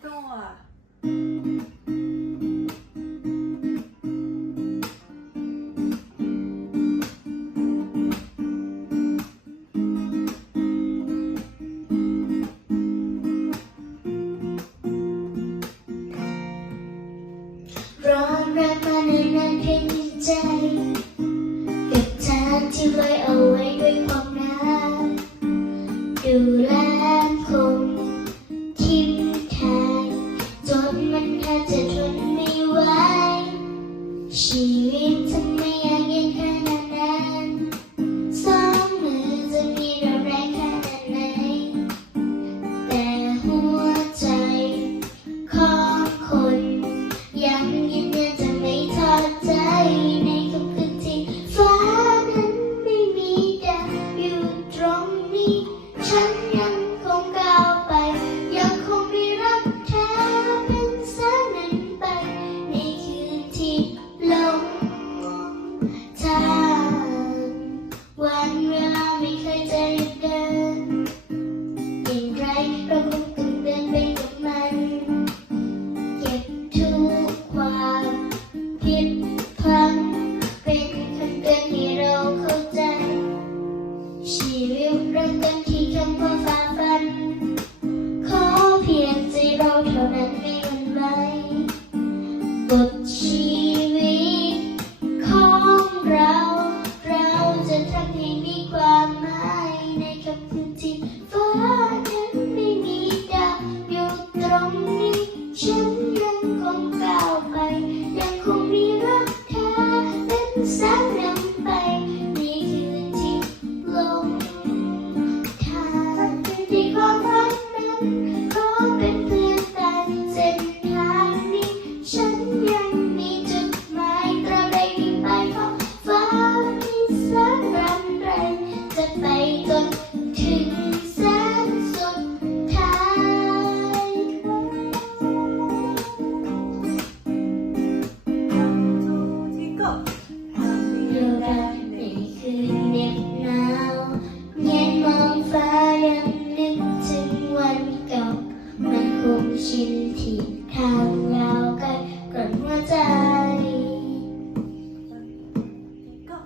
โตอะร้อนรักมาเนิ่นนานเพียงใจกับเธอที่ไว้เอาไว้ ที่ลงทางวันเวลาไม่เคยใจเดินอย่างไรเราคงต้องเดินไปกับมัน เก็บทุกความผิดพลังเป็นคำเตือนให้เราเข้าใจ ชีวิตเริ่มต้นที่คำว่าฝ่าฟัน ขอเพียงใจเราเท่านั้นไม่หวั่นไหวบท ที่ทางยาวไกลก่อนหัวใจก็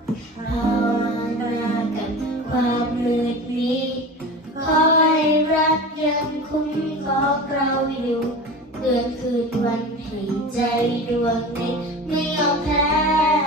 ภาวนากับความมืดนี้ ขอให้รักยังคุ้มครองเราอยู่เกิดคืนวันให้ใจดวงนี้ไม่ยอมแพ้